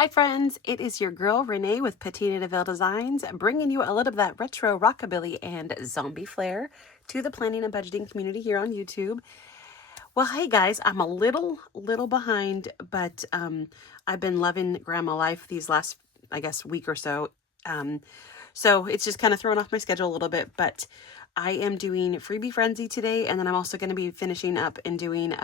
Hi friends, it is your girl Renee with Patina DeVille Designs, bringing you a little of that retro rockabilly and zombie flair to the planning and budgeting community here on YouTube. Well, hey guys, I'm a little behind, but I've been loving grandma life these last, I guess, week or so. So it's just kind of thrown off my schedule a little bit, but I am doing Freebie Friend-zy today, and then I'm also going to be finishing up and doing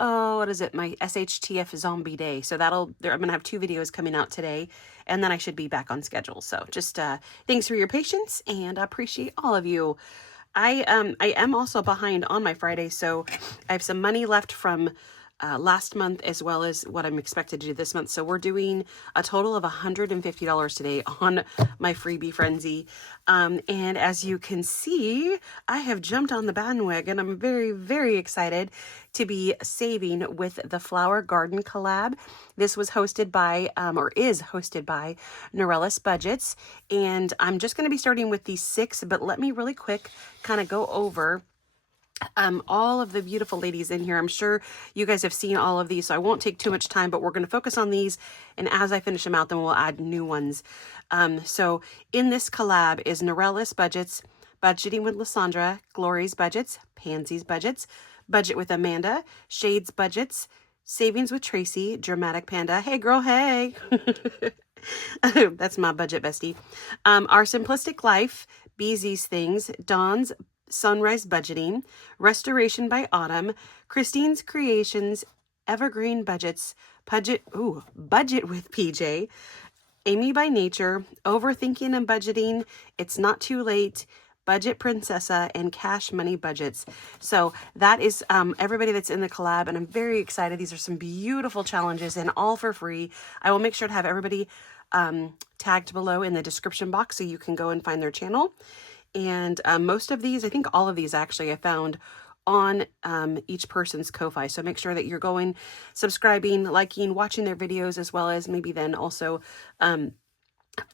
what is it? My SHTF Zombie Day. So I'm going to have 2 videos coming out today, and then I should be back on schedule. So just thanks for your patience, and I appreciate all of you. I am also behind on my Friday, so I have some money left from last month as well as what I'm expected to do this month. So we're doing a total of $150 today on my Freebie Friend-zy. And as you can see, I have jumped on the bandwagon. I'm very, very excited to be saving with the Flower Garden Collab. This was hosted by, or is hosted by Norellis Budgets. And I'm just going to be starting with these 6, but let me really quick kind of go over all of the beautiful ladies in here. I'm sure you guys have seen all of these, so I won't take too much time, but we're going to focus on these, and as I finish them out, then we'll add new ones. So in this collab is Norellis Budgets, Budgeting with Lysandra, Glory's Budgets, Pansy's Budgets, Budget with Amanda, Shades Budgets, Savings with Tracy, Dramatic Panda, hey girl, hey! That's my budget bestie. Our Simplistic Life, BZ's Things, Dawn's Sunrise Budgeting, Restoration by Autumn, Christine's Creations, Evergreen Budgets, Budget with PJ, Amy by Nature, Overthinking and Budgeting, It's Not Too Late, Budget Princessa, and Cash Money Budgets. So that is everybody that's in the collab, and I'm very excited. These are some beautiful challenges and all for free. I will make sure to have everybody tagged below in the description box so you can go and find their channel. And most of these, I think all of these actually, I found on each person's Ko-Fi. So make sure that you're going, subscribing, liking, watching their videos, as well as maybe then also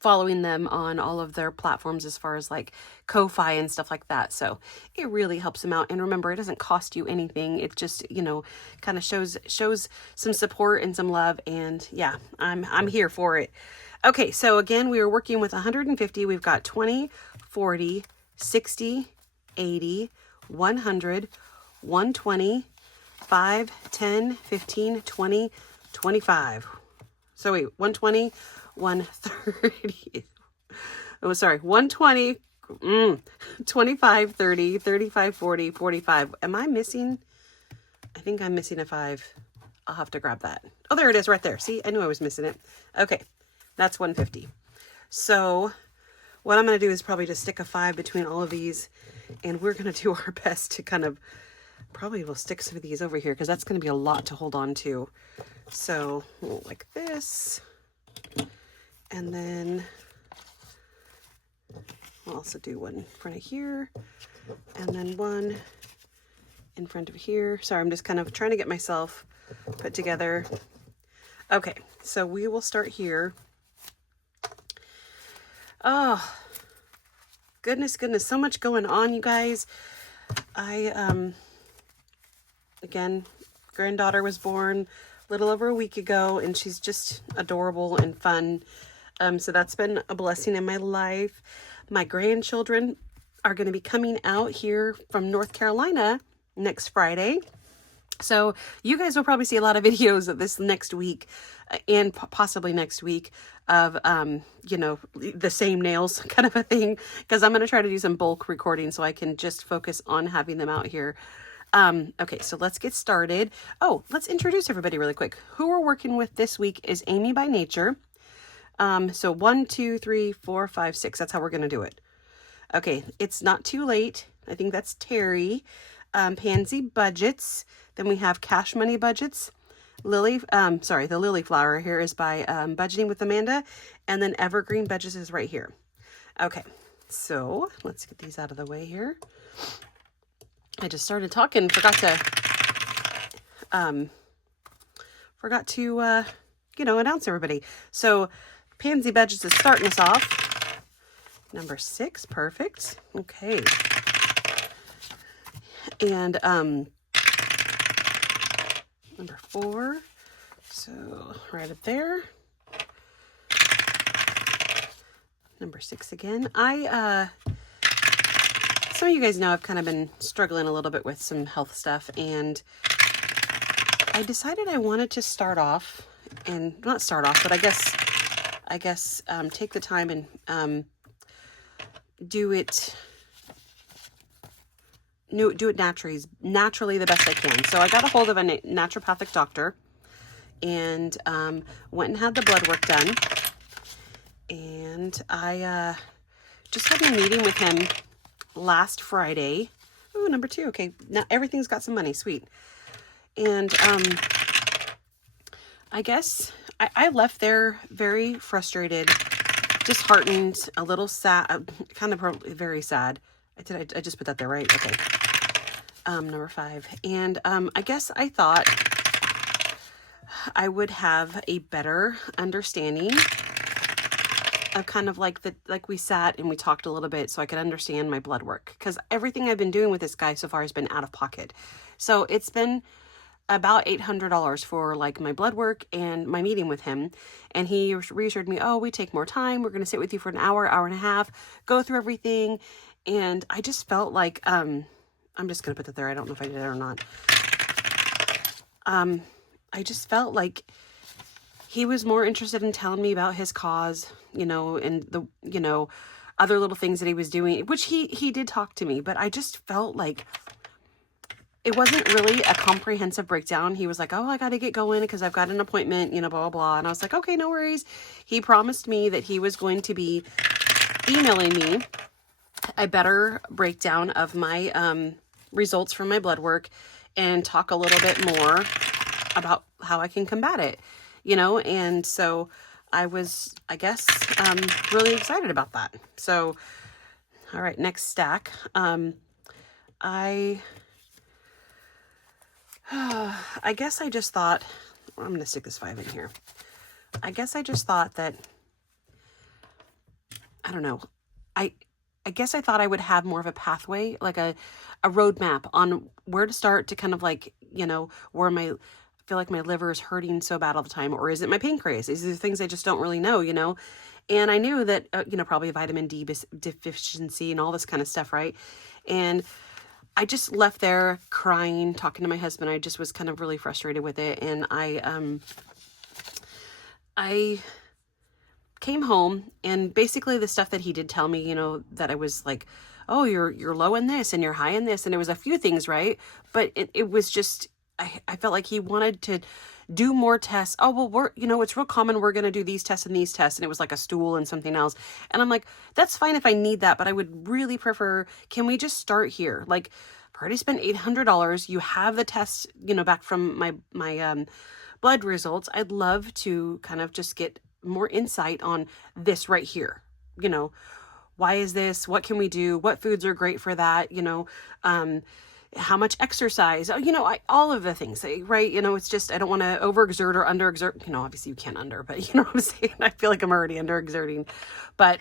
following them on all of their platforms as far as like Ko-Fi and stuff like that. So it really helps them out. And remember, it doesn't cost you anything. It just, you know, kind of shows some support and some love. And yeah, I'm here for it. Okay, so again, we were working with 150. We've got 20, 40, 60, 80, 100, 120, 5, 10, 15, 20, 25. So wait, 120, 130. Oh, sorry, 120, 25, 30, 35, 40, 45. Am I missing? I think I'm missing a 5. I'll have to grab that. Oh, there it is right there. See, I knew I was missing it. Okay, that's 150. So what I'm going to do is probably just stick a 5 between all of these, and we're going to do our best to kind of, probably we'll stick some of these over here because that's going to be a lot to hold on to. So like this, and then we'll also do one in front of here, and then one in front of here. Sorry, I'm just kind of trying to get myself put together. Okay, so we will start here. Oh, goodness, so much going on, you guys. Again, granddaughter was born a little over a week ago, and she's just adorable and fun. So that's been a blessing in my life. My grandchildren are going to be coming out here from North Carolina next Friday. So you guys will probably see a lot of videos of this next week and possibly next week of, you know, the same nails kind of a thing, because I'm going to try to do some bulk recording so I can just focus on having them out here. Okay, so let's get started. Oh, let's introduce everybody really quick. Who we're working with this week is Amy by Nature. So 1, 2, 3, 4, 5, 6. That's how we're going to do it. Okay, It's Not Too Late. I think that's Terry. Pansy Budgets. Then we have Cash Money Budgets. The Lily Flower here is by Budgeting with Amanda. And then Evergreen Budgets is right here. Okay, so let's get these out of the way here. I just started talking, forgot to you know, announce everybody. So Pansy Budgets is starting us off. Number 6, perfect. Okay. And number 4, So right up there. Number 6 again. Some of you guys know I've kind of been struggling a little bit with some health stuff, and I decided I wanted to start off, and not start off, but I guess take the time and do it naturally the best I can. So I got a hold of a naturopathic doctor and went and had the blood work done. And I just had a meeting with him last Friday. Ooh, number 2. Okay, now everything's got some money. Sweet. And I guess I left there very frustrated, disheartened, a little sad, kind of very sad. I just put that there, right? Okay. Number 5. And I guess I thought I would have a better understanding of kind of like we sat and we talked a little bit so I could understand my blood work, because everything I've been doing with this guy so far has been out of pocket. So it's been about $800 for like my blood work and my meeting with him. And he reassured me, oh, we take more time. We're going to sit with you for an hour, hour and a half, go through everything. And I just felt like, I'm just going to put that there. I don't know if I did it or not. I just felt like he was more interested in telling me about his cause, and the, other little things that he was doing, which he did talk to me, but I just felt like it wasn't really a comprehensive breakdown. He was like, oh, I got to get going because I've got an appointment, blah, blah, blah. And I was like, okay, no worries. He promised me that he was going to be emailing me a better breakdown of my results from my blood work and talk a little bit more about how I can combat it, and so I was, I guess, really excited about that. So, all right, next stack. I guess I just thought, I'm going to stick this 5 in here. I guess I just thought that, I don't know, I guess I thought I would have more of a pathway, like a roadmap on where to start to kind of like, where I feel like my liver is hurting so bad all the time, or is it my pancreas? These are things I just don't really know, and I knew that, probably vitamin D deficiency and all this kind of stuff, right? And I just left there crying, talking to my husband. I just was kind of really frustrated with it. And I came home, and basically the stuff that he did tell me, that I was like, oh, you're low in this and you're high in this. And it was a few things, right? But it was just, I felt like he wanted to do more tests. Oh, well, it's real common. We're going to do these tests and these tests. And it was like a stool and something else. And I'm like, that's fine if I need that, but I would really prefer, can we just start here? Like, I've already spent $800. You have the test, back from my blood results. I'd love to kind of just get more insight on this right here. Why is this? What can we do? What foods are great for that? How much exercise, all of the things, right? It's just, I don't want to overexert or underexert, obviously you can't but you know what I'm saying? I feel like I'm already underexerting, but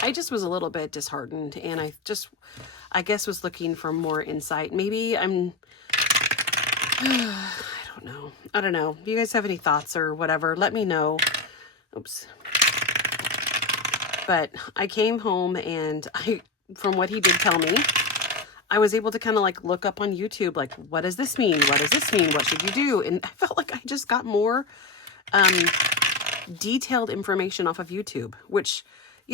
I just was a little bit disheartened, and I guess was looking for more insight. Maybe I don't know. If you guys have any thoughts or whatever, let me know. Oops. But I came home, and from what he did tell me, I was able to kind of like look up on YouTube, like, what does this mean? What does this mean? What should you do? And I felt like I just got more detailed information off of YouTube, which,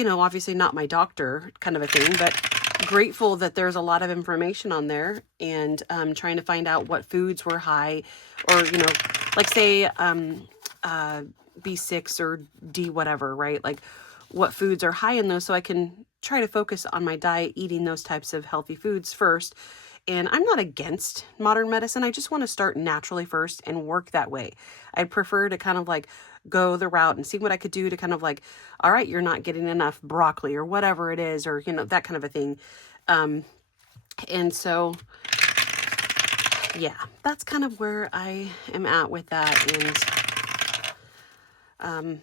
obviously not my doctor kind of a thing, but grateful that there's a lot of information on there, and trying to find out what foods were high, or, like say B6 or D whatever, right? Like what foods are high in those, so I can try to focus on my diet, eating those types of healthy foods first. And I'm not against modern medicine. I just want to start naturally first and work that way. I'd prefer to kind of like go the route and see what I could do to kind of like, all right, you're not getting enough broccoli or whatever it is, or, that kind of a thing. And so, yeah, that's kind of where I am at with that. And,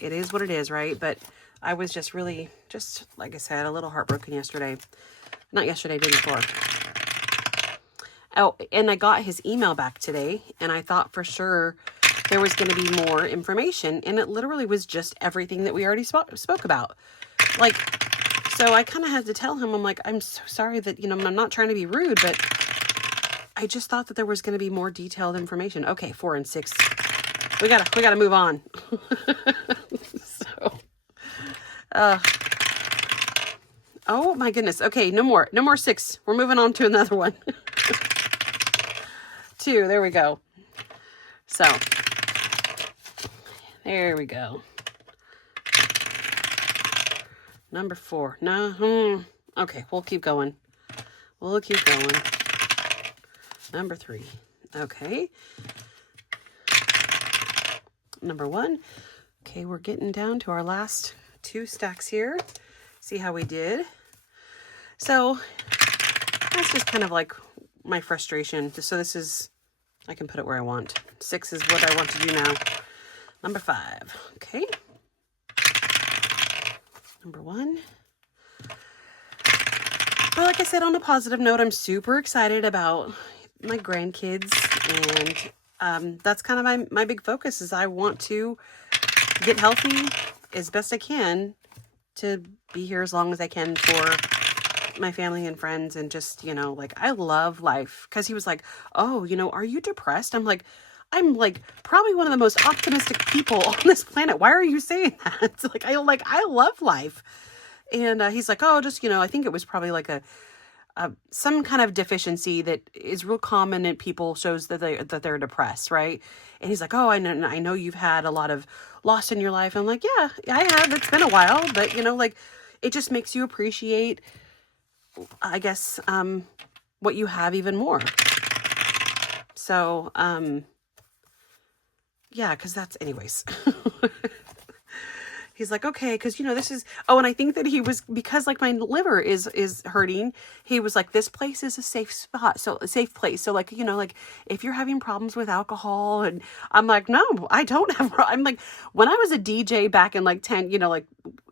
it is what it is, right? But I was just really, like I said, a little heartbroken yesterday. Not yesterday, day before. Oh, and I got his email back today, and I thought for sure there was going to be more information, and it literally was just everything that we already spoke about. Like, so I kind of had to tell him, I'm like, I'm so sorry that, you know, I'm not trying to be rude, but I just thought that there was going to be more detailed information. Okay, 4 and 6. We gotta move on. So, oh my goodness. Okay, no more 6. We're moving on to another one. 2, there we go. So, there we go. Number 4. No. Okay, we'll keep going. We'll keep going. Number 3. Okay. Number 1. Okay, we're getting down to our last 2 stacks here. See how we did. So, that's just kind of like my frustration. So this is, I can put it where I want. 6 is what I want to do now. Number 5. Okay. Number 1. Well, like I said, on a positive note, I'm super excited about my grandkids, and that's kind of my big focus is I want to get healthy as best I can to be here as long as I can for my family and friends, and just, you know, like, I love life. Because he was like, oh, you know, are you depressed? I'm like probably one of the most optimistic people on this planet. Why are you saying that? I love life. And he's like, oh, just, you know, I think it was probably like some kind of deficiency that is real common in people, shows that they're depressed, right? And he's like, oh, I know you've had a lot of loss in your life. I'm like, yeah, I have. It's been a while, but, you know, like, it just makes you appreciate, I guess, what you have even more. So, yeah, because that's, anyways. He's like, okay, because, you know, this is, oh, and I think that he was, because, like, my liver is hurting, he was like, this place is a safe spot, so a safe place. So, like, you know, like, if you're having problems with alcohol, and I'm like, no, I don't have, I'm like, when I was a DJ back in, like, 10, you know, like,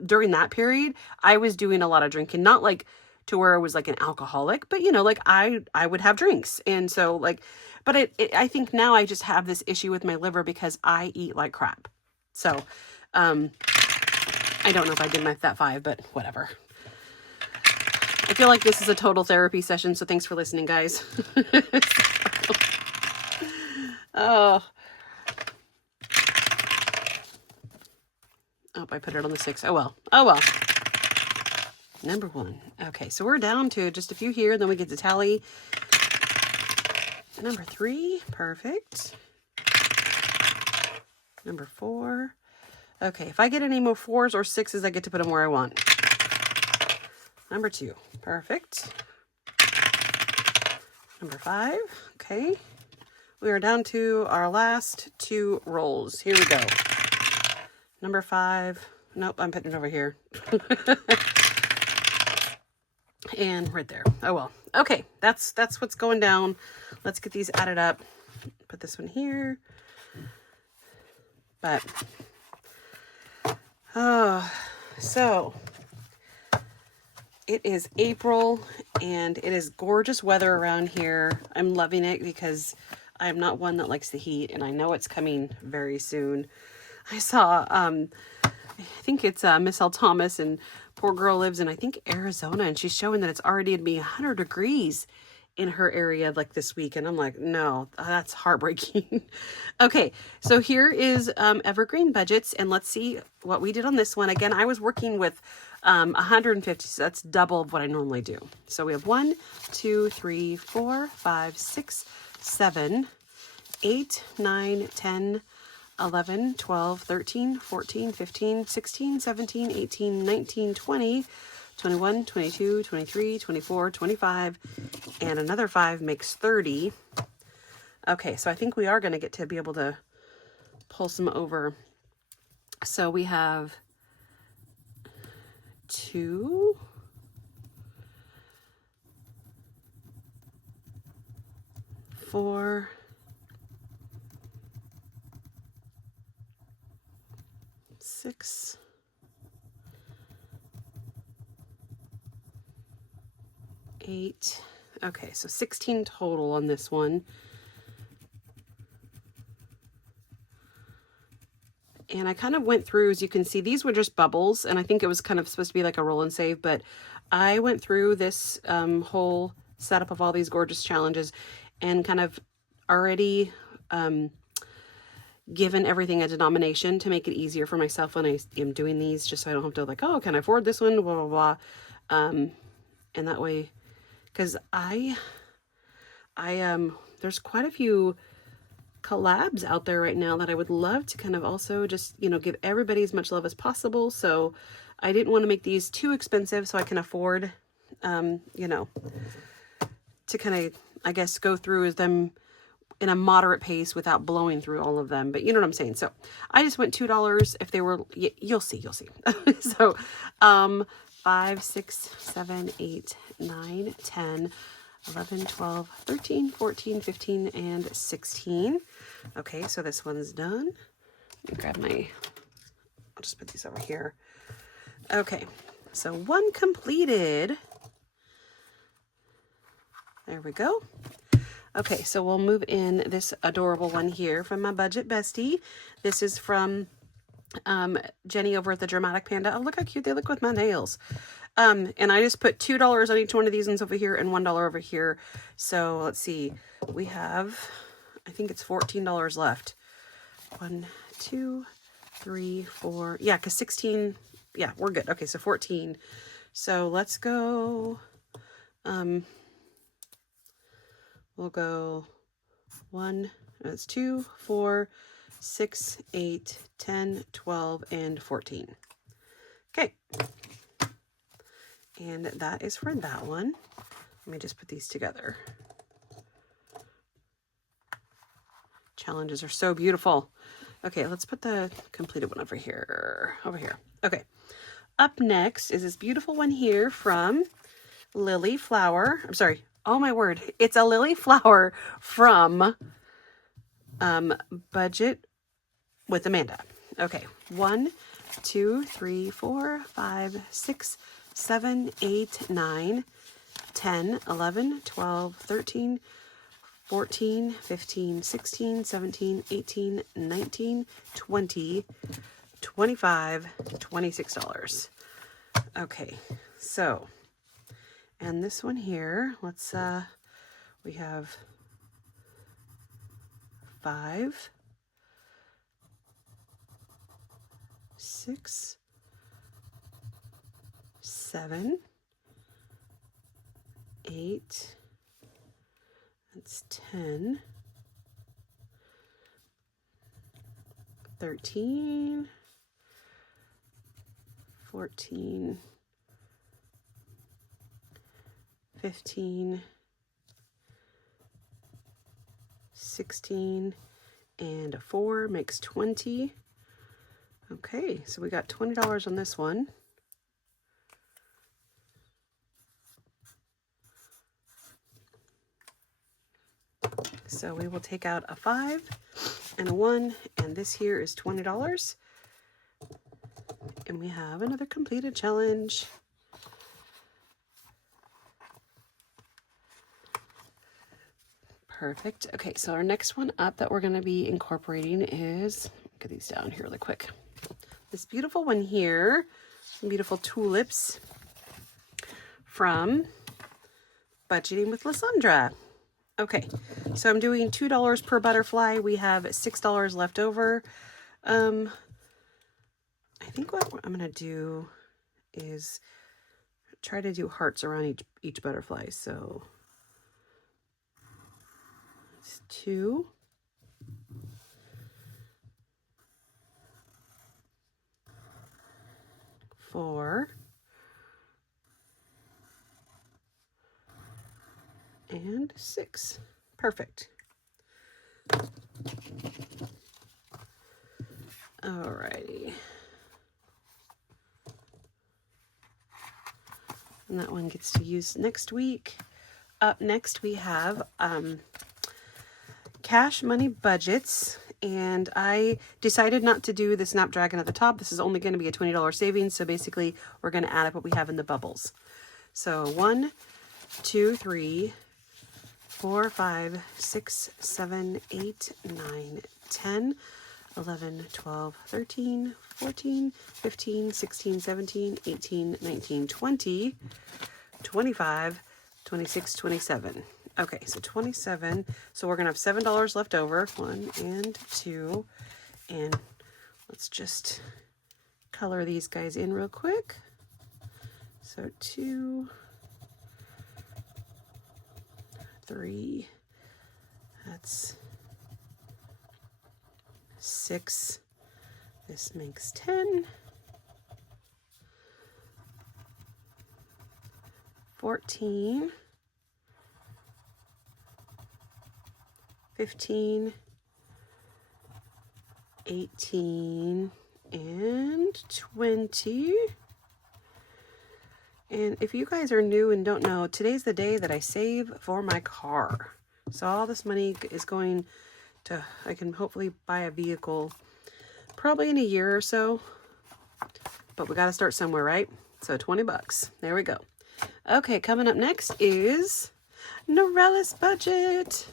during that period, I was doing a lot of drinking, not, like, to where I was, like, an alcoholic, but, you know, like, I would have drinks, and so, like, but I think now I just have this issue with my liver because I eat like crap. So, I don't know if I did that 5, but whatever. I feel like this is a total therapy session, so thanks for listening, guys. Oh, I put it on the 6. Oh, well. Oh, well. Number 1. Okay, so we're down to just a few here, then we get to tally. Number 3. Perfect. Number 4. Okay, if I get any more 4s or 6s, I get to put them where I want. Number 2. Perfect. Number 5. Okay. We are down to our last 2 rolls. Here we go. Number 5. Nope, I'm putting it over here. And right there. Oh, well. Okay, that's what's going down. Let's get these added up. Put this one here. But... oh, so it is April and it is gorgeous weather around here. I'm loving it because I'm not one that likes the heat, and I know it's coming very soon. I saw, I think it's Miss L. Thomas, and poor girl lives in, I think, Arizona, and she's showing that it's already going to be 100 degrees in her area like this week, and I'm like, no, that's heartbreaking. Okay, so here is evergreen budgets, and let's see what we did on this one. Again, I was working with 150, so that's double of what I normally do. So we have 1, 2, 3, 4, 5, 6, 7, 8, 9, 10, 11, 12, 13, 14, 15, 16, 17, 18, 19, 20, 21, 22, 23, 24, 25, and another 5 makes 30. Okay, so I think we are going to get to be able to pull some over. So we have 2, 4, 6, 8. Okay, so 16 total on this one. And I kind of went through, as you can see, these were just bubbles, and I think it was kind of supposed to be like a roll and save, but I went through this whole setup of all these gorgeous challenges and kind of already given everything a denomination to make it easier for myself when I am doing these, just so I don't have to like, oh, can I afford this one, blah, blah, blah. And that way, because there's quite a few collabs out there right now that I would love to kind of also just, you know, give everybody as much love as possible. So I didn't want to make these too expensive so I can afford, you know, to kind of, I guess, go through them in a moderate pace without blowing through all of them. But you know what I'm saying? So I just went $2 if they were, you'll see. So, 5, 6, 7, 8, 9, 10, 11, 12, 13, 14, 15, and 16. Okay, so this one's done. Let me grab my, I'll just put these over here. Okay, so one completed. There we go. Okay, so we'll move in this adorable one here from my budget bestie. This is from Jenny over at the Dramatic Panda. Oh, look how cute they look with my nails. And I just put $2 on each one of these ones over here and $1 over here. So let's see, we have, I think it's $14 left. 1, 2, 3, 4. Yeah, because 16, yeah, we're good. Okay, so 14. So let's go, we'll go 1, that's 2, 4, 6, 8, 10, 12, and 14. Okay. And that is for that one. Let me just put these together. Challenges are so beautiful. Okay, let's put the completed one over here. Okay. Up next is this beautiful one here from Lily Flower. I'm sorry. Oh my word. It's a Lily Flower from Budget with Amanda. Okay. 1, 2, 3, 4, 5, 6, 7, 8, 9, 10, 11, 12, 13, 14, 15, 16, 17, 18, 19, 20, 25, $26. Okay, so, and this one here, let's, we have 5, 6, 7, 8, that's 10, 13, 14, 15, 16, and a 4 makes 20. Okay, so we got $20 on this one. So we will take out a 5 and a 1, and this here is $20. And we have another completed challenge. Perfect. Okay, so our next one up that we're going to be incorporating is, get these down here really quick. This beautiful one here, some beautiful tulips from Budgeting with Lysandra. Okay, so I'm doing $2 per butterfly. We have $6 left over. I think what I'm going to do is try to do hearts around each butterfly. So it's 2. 4. And 6. Perfect. Alrighty. And that one gets to use next week. Up next we have cash money budgets, and I decided not to do the Snapdragon at the top. This is only going to be a $20 savings, so basically we're going to add up what we have in the bubbles. So 1, 2, 3, 4, 5, 6, 7, 8, 9, 10, 11, 12, 13, 14, 15, 16, 17, 18, 19, 20, 25, 26, 27. Okay, so 27. So we're going to have $7 left over. 1 and 2. And let's just color these guys in real quick. So 2, 3, that's 6. This makes 10. 14, 15, 18, and 20. And if you guys are new and don't know, today's the day that I save for my car. So all this money is going to, I can hopefully buy a vehicle probably in a year or so. But we got to start somewhere, right? So 20 bucks. There we go. Okay, coming up next is Norella's budget.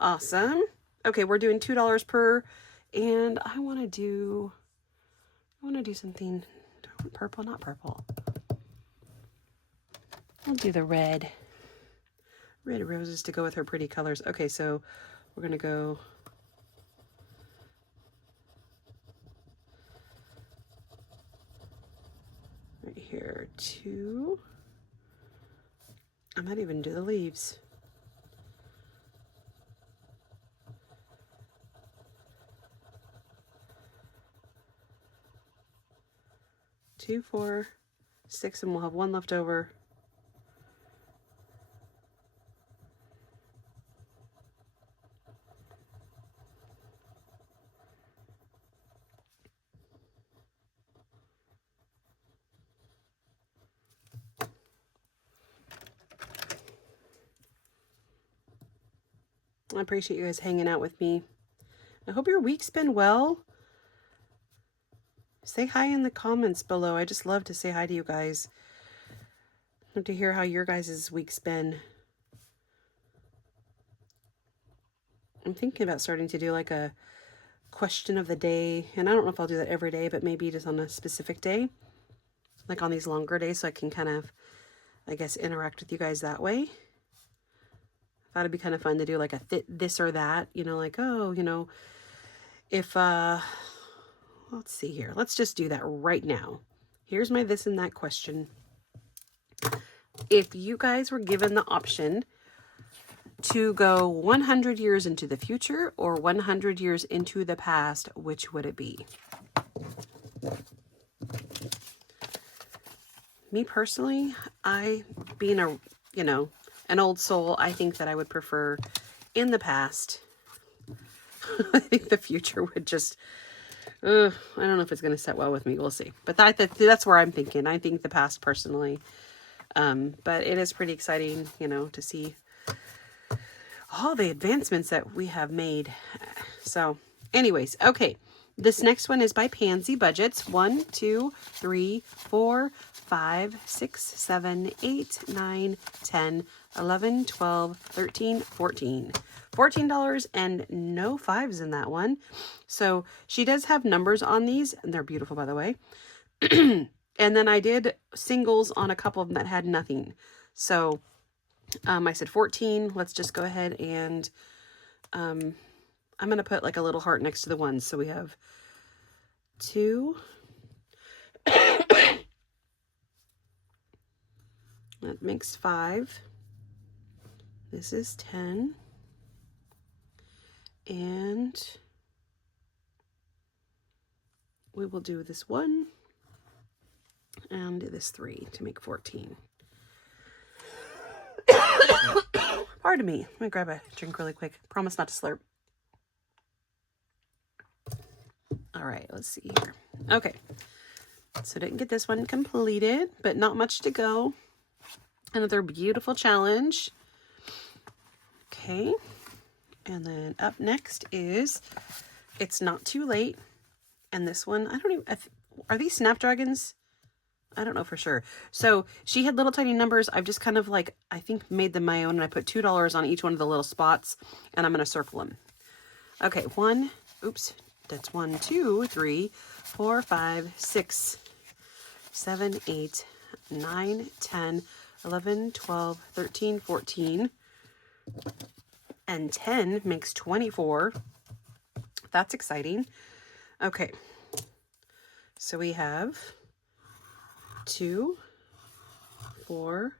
Awesome. Okay, we're doing $2 per, and I want to do something purple, not purple. I'll do the red roses to go with her pretty colors. Okay, so we're gonna go right here, 2. I might even do the leaves. 2, 4, 6, and we'll have 1 left over. I appreciate you guys hanging out with me. I hope your week's been well. Say hi in the comments below. I just love to say hi to you guys. Love to hear how your guys' week's been. I'm thinking about starting to do like a question of the day. And I don't know if I'll do that every day, but maybe just on a specific day. Like on these longer days so I can kind of, I guess, interact with you guys that way. Thought it'd be kind of fun to do like a this or that, you know, like, oh, you know, if, let's see here. Let's just do that right now. Here's my this and that question. If you guys were given the option to go 100 years into the future or 100 years into the past, which would it be? Me personally, being a, you know, an old soul, I think that I would prefer in the past. I think the future would just, I don't know if it's going to set well with me. We'll see. But that's where I'm thinking. I think the past personally. But it is pretty exciting, you know, to see all the advancements that we have made. So anyways, okay. This next one is by Pansy Budgets. 1, 2, 3, 4, 5, 6, 7, 8, 9, 10, 11, 12, 13, 14. $14 and no 5s in that one. So she does have numbers on these, and they're beautiful, by the way. And then I did singles on a couple of them that had nothing. So I said 14. Let's just go ahead and I'm going to put like a little heart next to the ones. So we have 2. That makes 5. This is 10. And we will do this 1 and this 3 to make 14. Pardon me. Let me grab a drink really quick. Promise not to slurp. All right, let's see here. Okay. So didn't get this one completed, but not much to go. Another beautiful challenge. Okay. And then up next is It's Not Too Late. And this one, I don't even, are these Snapdragons? I don't know for sure. So she had little tiny numbers. I've just kind of like, I think made them my own, and I put $2 on each one of the little spots, and I'm going to circle them. Okay, that's 1, 2, 3, 4, 5, 6, 7, 8, 9, 10, 11, 12, 13, 14, and 10 makes 24. That's exciting. Okay, so we have 2, 4,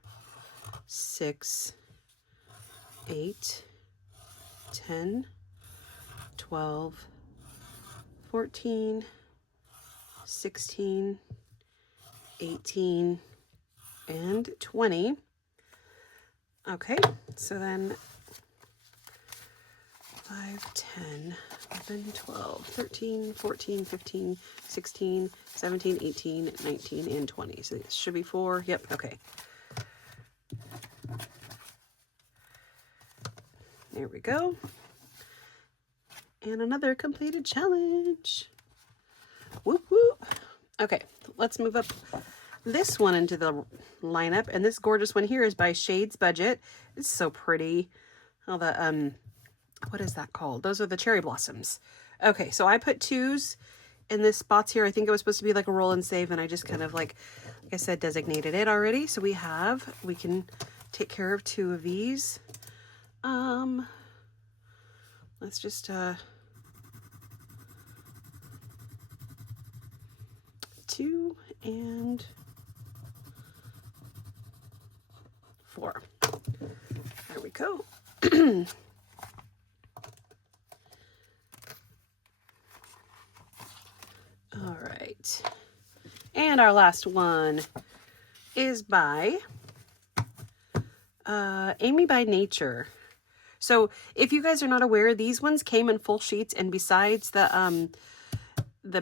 6, 8, 10, 12, 14, 16, 18, and 20. Okay, so then 5, 10, 11, 12, 13, 14, 15, 16, 17, 18, 19, and 20. So this should be 4. Yep, okay. There we go. And another completed challenge. Whoop, whoop. Okay, let's move up this one into the lineup. And this gorgeous one here is by Shades Budget. It's so pretty. Oh, the, what is that called? Those are the cherry blossoms. Okay, so I put 2s in this spots here. I think it was supposed to be like a roll and save, and I just kind of like I said, designated it already. So we can take care of 2 of these. Let's just, 2 and 4. There we go. All right. And our last one is by Amy by Nature. So if you guys are not aware, these ones came in full sheets, and besides the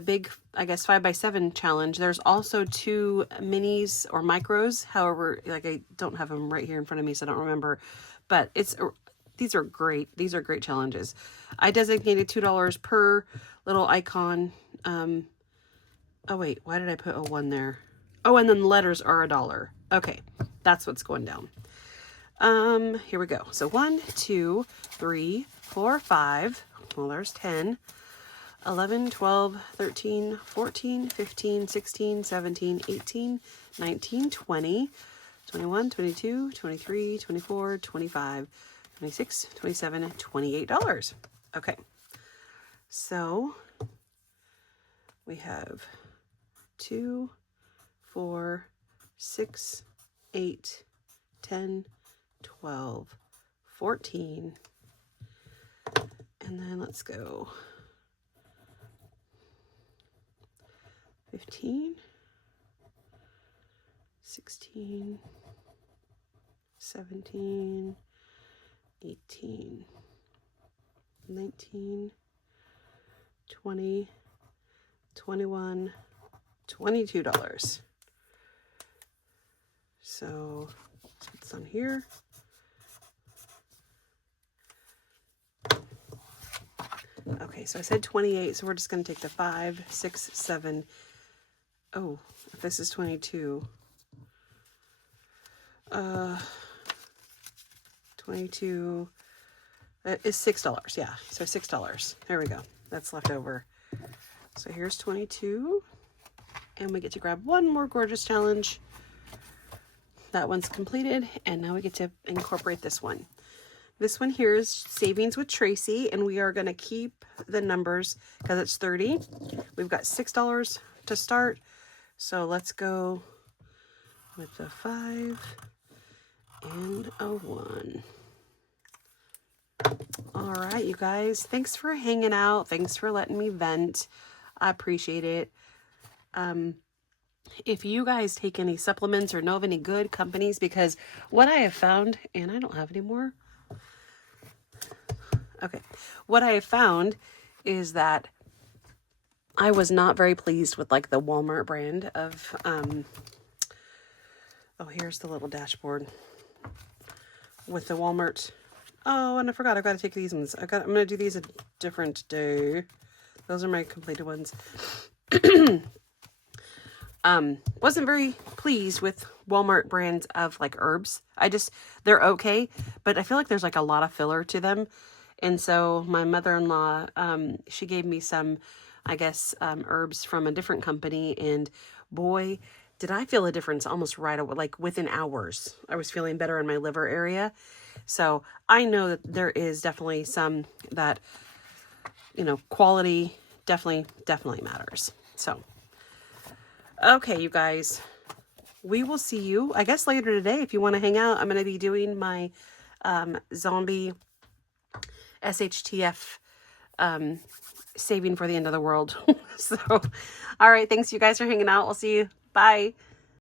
big, I guess, 5x7 challenge, there's also 2 minis or micros. However, like, I don't have them right here in front of me, so I don't remember, but these are great. These are great challenges. I designated $2 per little icon. Oh wait, why did I put a 1 there? Oh, and then the letters are $1. Okay, that's what's going down. Here we go. So 1, 2, 3, 4, 5. Well, there's 10. 11, 12, 13, 14, 15, 16, 17, 18, 19, 20, 21, 22, 23, 24, 25, 26, 27, $28. Okay. So we have 2, 4, 6, 8, 10, 12, 14, and then let's go 15, 16, 17, 18, 19, 20, 21, $22. So it's on here. Okay, so I said 28, so we're just going to take the 5, 6, 7. Oh, if this is 22. 22 is $6. Yeah, so $6. There we go. That's left over. So here's 22. And we get to grab one more gorgeous challenge. That one's completed. And now we get to incorporate this one. This one here is Savings with Tracy, and we are going to keep the numbers because it's 30. We've got $6 to start. So let's go with the 5 and a 1. All right, you guys, thanks for hanging out. Thanks for letting me vent. I appreciate it. If you guys take any supplements or know of any good companies, because what I have found, and I don't have any more. Okay, what I have found is that I was not very pleased with like the Walmart brand of, oh, here's the little dashboard with the Walmart. Oh, and I forgot, I've got to take these ones. I'm going to do these a different day. Those are my completed ones. Wasn't very pleased with Walmart brands of like herbs. They're okay, but I feel like there's like a lot of filler to them. And so my mother-in-law, she gave me some, I guess, herbs from a different company. And boy, did I feel a difference almost right away, like within hours. I was feeling better in my liver area. So I know that there is definitely some that, quality definitely matters. So, okay, you guys, we will see you, I guess, later today. If you want to hang out, I'm going to be doing my zombie SHTF saving for the end of the world. So, all right. Thanks, you guys, for hanging out. We'll see you. Bye.